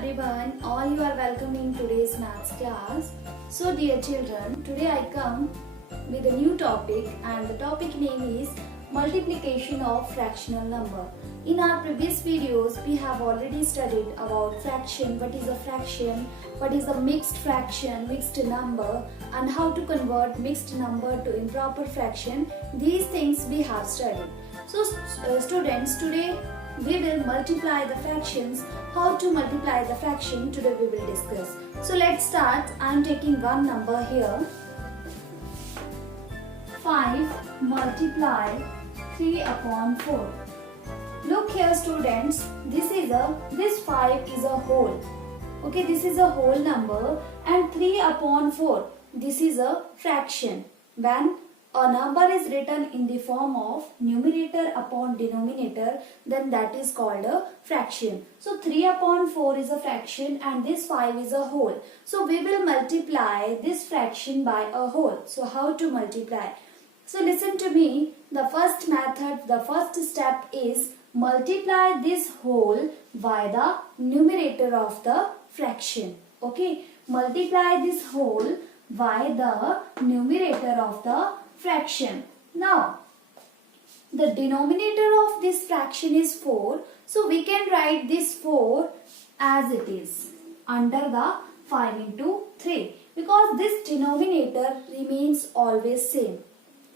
everyone, all you are welcome in today's maths class. So dear children, today I come with a new topic and the topic name is multiplication of fractional number. In our previous videos, we have already studied about fraction, what is a fraction, what is a mixed fraction, mixed number, and how to convert mixed number to improper fraction. These things we have studied. So students, today we will multiply the fractions. How to multiply the fraction today we will discuss. So let's start. I am taking one number here. 5 multiply 3 upon 4. Look here students, this 5 is a whole. Okay, this is a whole number and 3 upon 4, this is a fraction. When a number is written in the form of numerator upon denominator, then that is called a fraction. So 3 upon 4 is a fraction and this 5 is a whole. So we will multiply this fraction by a whole. So how to multiply? So listen to me. The first method, the first step is multiply this whole by the numerator of the fraction. Okay, multiply this whole by the numerator of the fraction. Now, the denominator of this fraction is 4. So we can write this 4 as it is under the 5 into 3 because this denominator remains always same.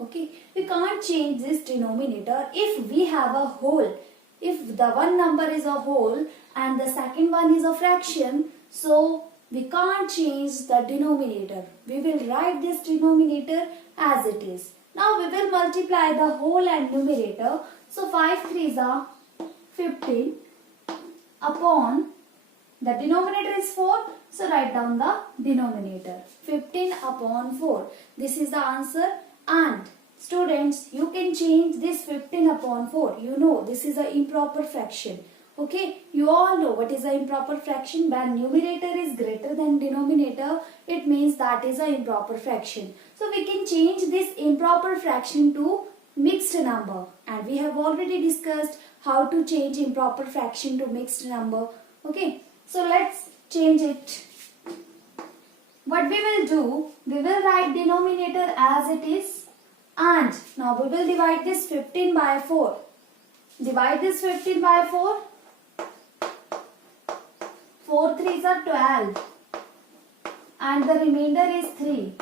Okay, we can't change this denominator if we have a whole. If the one number is a whole and the second one is a fraction, so we can't change the denominator. We will write this denominator as it is. Now we will multiply the whole and numerator. So 5 3s are 15 upon the denominator is 4. So write down the denominator. 15 upon 4. This is the answer. And students, you can change this 15 upon 4. You know this is an improper fraction. Okay, you all know what is an improper fraction. When numerator is greater than denominator, it means that is an improper fraction. So we can change this improper fraction to mixed number. And we have already discussed how to change improper fraction to mixed number. Okay, so let's change it. What we will do, we will write denominator as it is and now we will divide this 15 by 4. Divide this 15 by 4. 4 3s are 12 and the remainder is 3.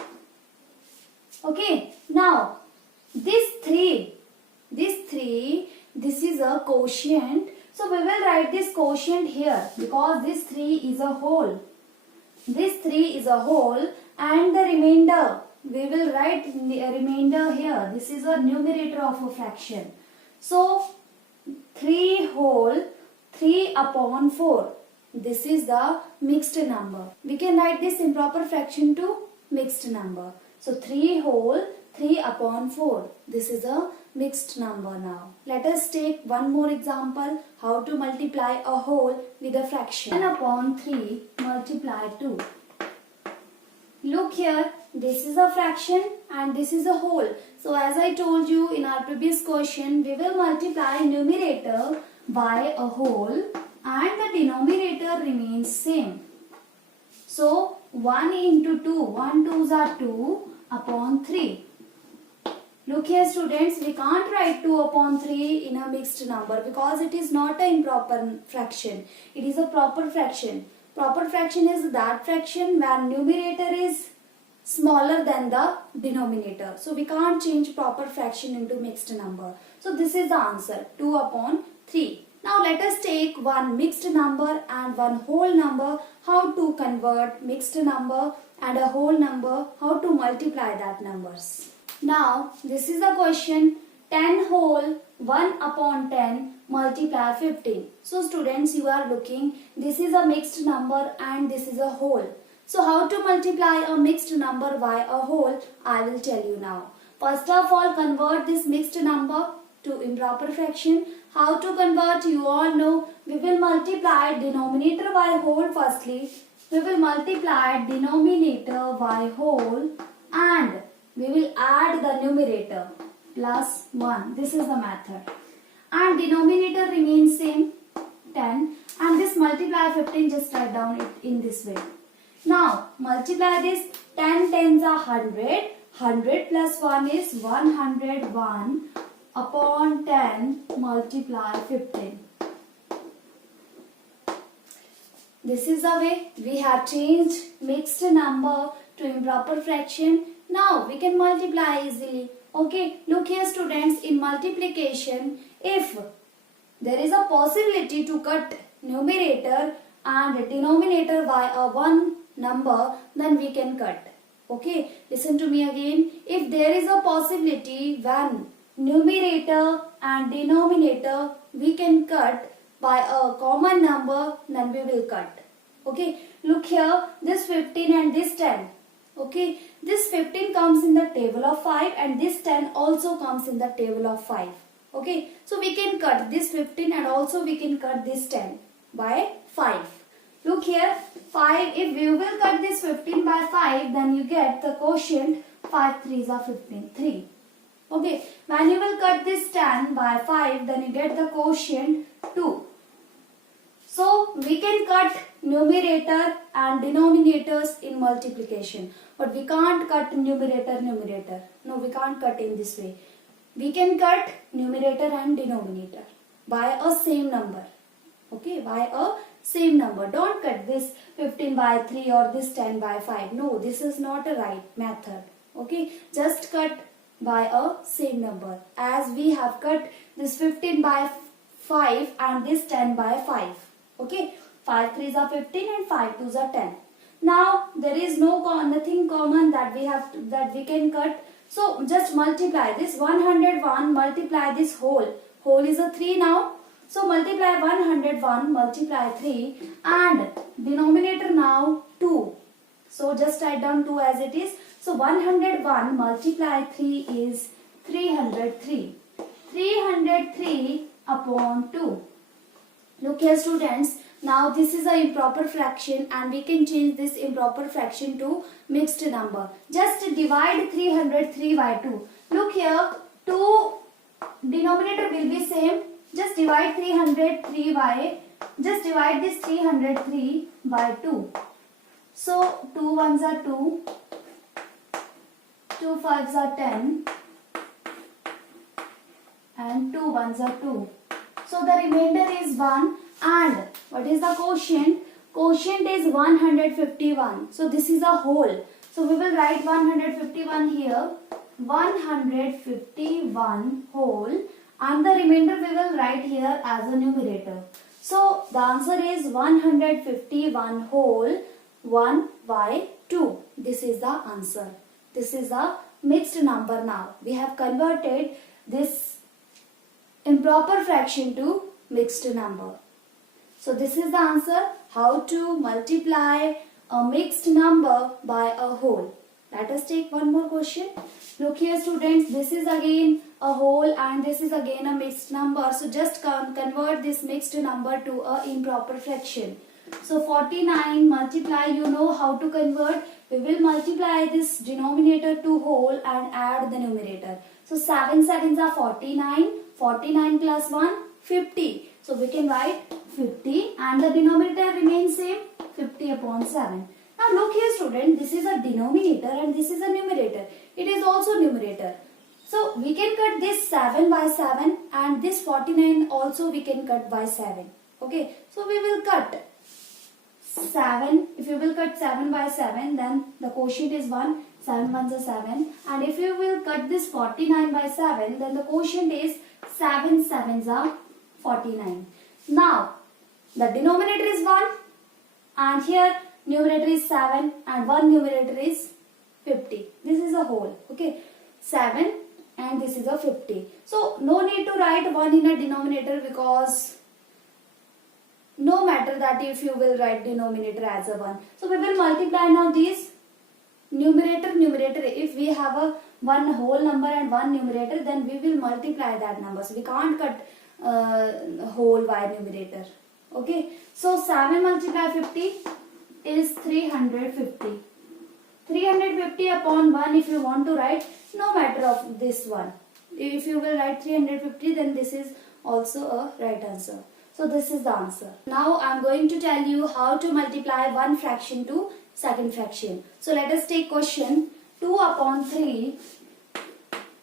Okay, now this 3, this is a quotient. So we will write this quotient here because this 3 is a whole. This 3 is a whole and the remainder, we will write the remainder here. This is a numerator of a fraction. So 3 whole, 3 upon 4. This is the mixed number. We can write this improper fraction to mixed number. So 3 whole, 3 upon 4. This is a mixed number now. Let us take one more example how to multiply a whole with a fraction. 1 upon 3 multiply 2. Look here, this is a fraction and this is a whole. So as I told you in our previous question, we will multiply numerator by a whole and the denominator remains same. So 1 into 2, 1 2s are 2 upon 3. Look here students, we can't write 2 upon 3 in a mixed number because it is not an improper fraction. It is a proper fraction. Proper fraction is that fraction where numerator is smaller than the denominator. So we can't change proper fraction into mixed number. So this is the answer, 2 upon 3. Now let us take one mixed number and one whole number. How to convert mixed number and a whole number. How to multiply that numbers. Now this is the question. 10 whole 1 upon 10 multiply 15. So students, you are looking, this is a mixed number and this is a whole. So how to multiply a mixed number by a whole, I will tell you now. First of all, convert this mixed number to improper fraction. How to convert, you all know. We will multiply denominator by whole firstly. We will multiply denominator by whole and we will add the numerator plus 1. This is the method. And denominator remains same 10 and this multiply 15, just write down it in this way. Now multiply this, 10 tens are 100, 100 plus 1 is 101 upon 10 multiply 15. This is the way we have changed mixed number to improper fraction. Now we can multiply easily. Okay, look here students, in multiplication, if there is a possibility to cut numerator and denominator by a one number, then we can cut. Okay, listen to me again. If there is a possibility when numerator and denominator we can cut by a common number, then we will cut. Okay, look here, this 15 and this 10. Okay, this 15 comes in the table of 5 and this 10 also comes in the table of 5. Okay, so we can cut this 15 and also we can cut this 10 by 5. Look here, 5, if we will cut this 15 by 5, then you get the quotient 5 3s are 15, 3. Okay, when you will cut this 10 by 5, then you get the quotient 2. So we can cut numerator and denominators in multiplication, but we can't cut numerator. No, we can't cut in this way. We can cut numerator and denominator by a same number. Okay, by a same number. Don't cut this 15 by 3 or this 10 by 5. No, this is not a right method. Okay, just cut by a same number, as we have cut this 15 by 5 and this 10 by 5. Okay, 5 3s are 15 and 5 2s are 10. Now there is nothing common that we can cut. So just multiply this 101, multiply this whole. Whole is a 3 now. So multiply 101, multiply 3 and denominator now 2. So just write down 2 as it is. So 101 multiply 3 is 303. 303 upon 2. Look here students, now this is an improper fraction and we can change this improper fraction to mixed number. Just divide 303 by 2. Look here, 2 denominator will be same. Just divide this 303 by 2. So 2 1s are 2, 2 5s are 10 and 2 1s are 2. So the remainder is 1 and what is the quotient? Quotient is 151. So this is a whole. So we will write 151 here. 151 whole and the remainder we will write here as a numerator. So the answer is 151 whole 1 by 2. This is the answer. This is a mixed number now. We have converted this improper fraction to mixed number. So this is the answer, how to multiply a mixed number by a whole. Let us take one more question. Look here students, this is again a whole and this is again a mixed number. So just convert this mixed number to a improper fraction. So 49 multiply, you know how to convert. We will multiply this denominator to whole and add the numerator. So 7 sevens are 49. 49 plus 1, 50. So we can write 50 and the denominator remains same, 50 upon 7. Now look here student, this is a denominator and this is a numerator. It is also numerator. So we can cut this 7 by 7 and this 49 also we can cut by 7. Okay, so we will cut 7. If you will cut 7 by 7, then the quotient is 1. 7 ones are 7. And if you will cut this 49 by 7, then the quotient is 7 sevens are 49. Now, the denominator is 1 and here numerator is 7 and one numerator is 50. This is a whole. Okay, 7 and this is a 50. So, no need to write 1 in a denominator because no matter that if you will write denominator as a 1. So, we will multiply now these numerator. If we have a one whole number and one numerator, then we will multiply that number. So we can't cut whole by numerator. Okay, so 7 multiply 50 is 350. 350 upon 1 if you want to write, no matter of this one. If you will write 350, then this is also a right answer. So this is the answer. Now I am going to tell you how to multiply one fraction to second fraction. So let us take question. 2 upon 3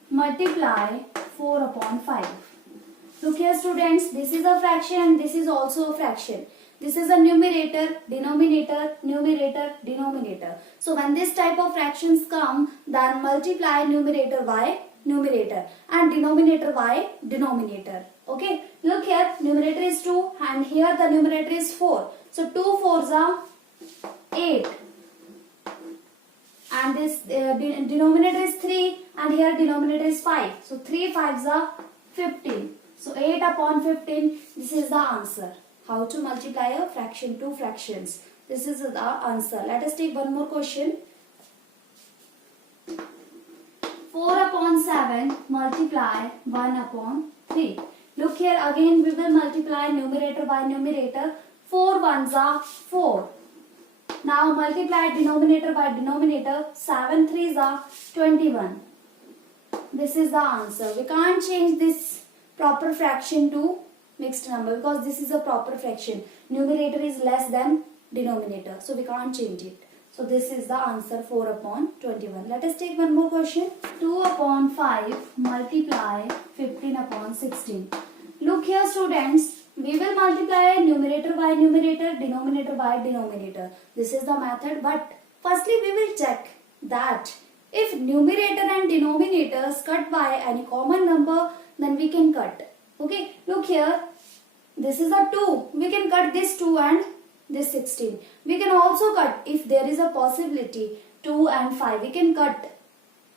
multiply 4 upon 5. Look here students, this is a fraction and this is also a fraction. This is a numerator, denominator, numerator, denominator. So when this type of fractions come, then multiply numerator by numerator and denominator by denominator. Okay, look here, numerator is 2 and here the numerator is 4. So 2 4s are 8 and this denominator is 3 and here denominator is 5. So 3 5s are 15. So 8 upon 15, this is the answer. How to multiply a fraction to fractions. This is the answer. Let us take one more question. 4 upon 7 multiply 1 upon 3. Look here, again we will multiply numerator by numerator. 4 1s are 4. Now multiply denominator by denominator. 7 3s are 21. This is the answer. We can't change this proper fraction to mixed number because this is a proper fraction. Numerator is less than denominator. So we can't change it. So this is the answer, 4 upon 21. Let us take one more question. 2 upon 5 multiply 15 upon 16. Look here students, we will multiply numerator by numerator, denominator by denominator. This is the method, but firstly we will check that if numerator and denominators cut by any common number, then we can cut. Okay, look here, this is a 2. We can cut this 2 and this 16. We can also cut if there is a possibility 2 and 5. We can cut.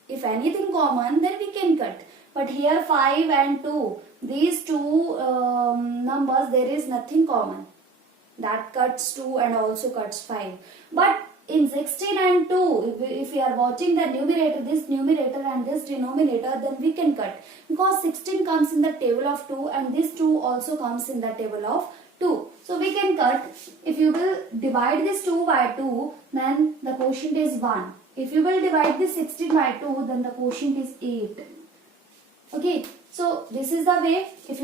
If anything common, then we can cut. But here 5 and 2, these two numbers, there is nothing common. That cuts 2 and also cuts 5. But in 16 and 2, if we are watching the numerator, this numerator and this denominator, then we can cut. Because 16 comes in the table of 2 and this 2 also comes in the table of 2. So we can cut. If you will divide this 2 by 2, then the quotient is 1. If you will divide this 16 by 2, then the quotient is 8. Okay, so this is the way. If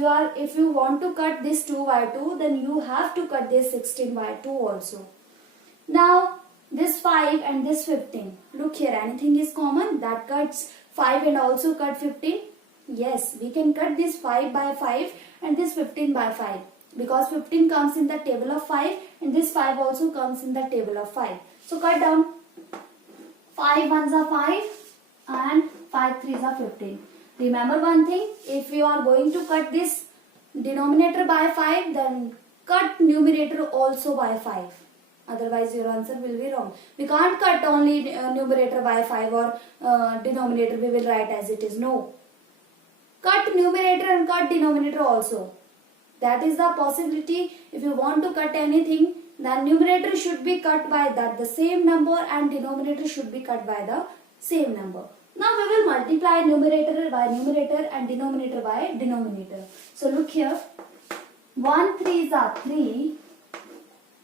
you want to cut this 2 by 2, then you have to cut this 16 by 2 also. Now this 5 and this 15. Look here, anything is common that cuts 5 and also cut 15. Yes, we can cut this 5 by 5 and this 15 by 5. Because 15 comes in the table of 5 and this 5 also comes in the table of 5. So cut down. 5 1s are 5 and 5 3s are 15. Remember one thing, if you are going to cut this denominator by 5, then cut numerator also by 5. Otherwise your answer will be wrong. We can't cut only numerator by 5 or denominator we will write as it is. No. Cut numerator and cut denominator also. That is the possibility. If you want to cut anything, then numerator should be cut by the same number and denominator should be cut by the same number. Now we will multiply numerator by numerator and denominator by denominator. So look here. 1 3s are 3.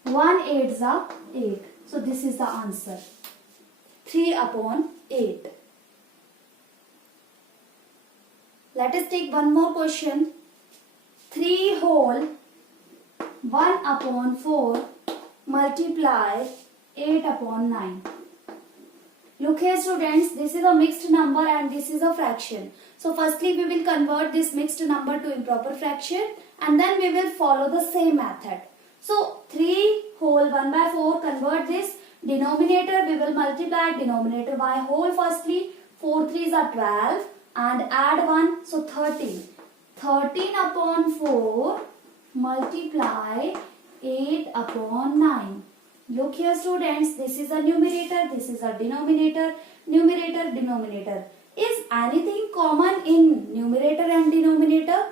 1 8s are 8. So this is the answer. 3 upon 8. Let us take one more question. 3 whole 1 upon 4 multiply 8 upon 9. Look here students, this is a mixed number and this is a fraction. So firstly we will convert this mixed number to improper fraction and then we will follow the same method. So 3 whole 1 by 4, convert this denominator, we will multiply denominator by whole firstly. 4 3s are 12 and add 1, so 13. 13 upon 4 multiply 8 upon 9. Look here students, this is a numerator, this is a denominator, numerator, denominator. Is anything common in numerator and denominator?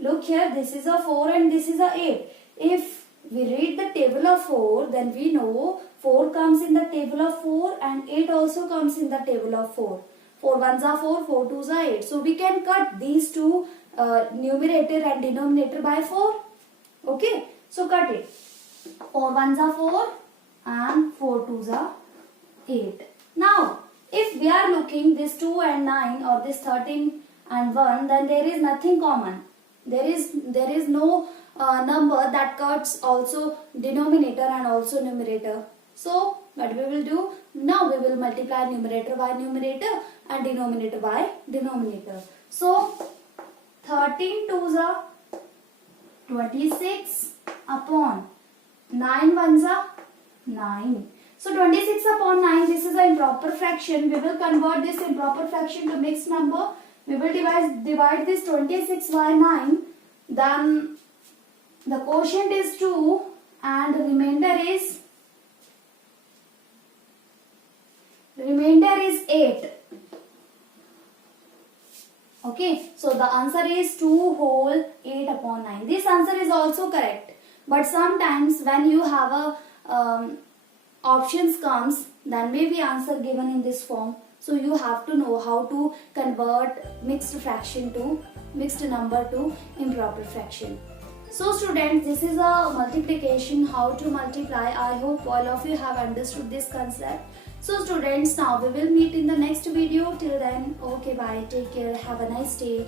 Look here, this is a 4 and this is a 8. If we read the table of 4, then we know 4 comes in the table of 4 and 8 also comes in the table of 4. 4 1s are 4, 4 2s are 8. So we can cut these two numerator and denominator by 4. Okay, so cut it. 4 1s are 4 and 4 2s are 8. Now, if we are looking this 2 and 9 or this 13 and 1, then there is nothing common. There is no number that cuts also denominator and also numerator. So what we will do? Now we will multiply numerator by numerator and denominator by denominator. So 13 twos are 26 upon 9 ones are 9. So 26 upon 9, this is an improper fraction. We will convert this improper fraction to mixed number. We will divide this 26 by 9. Then the quotient is 2 and remainder is 8. Okay, so the answer is 2 whole 8 upon 9. This answer is also correct. But sometimes when you have a options comes, then may be answer given in this form. So you have to know how to convert mixed number to improper fraction. So students, this is a multiplication, how to multiply. I hope all of you have understood this concept. So students, now we will meet in the next video. Till then, okay, bye, take care, have a nice day.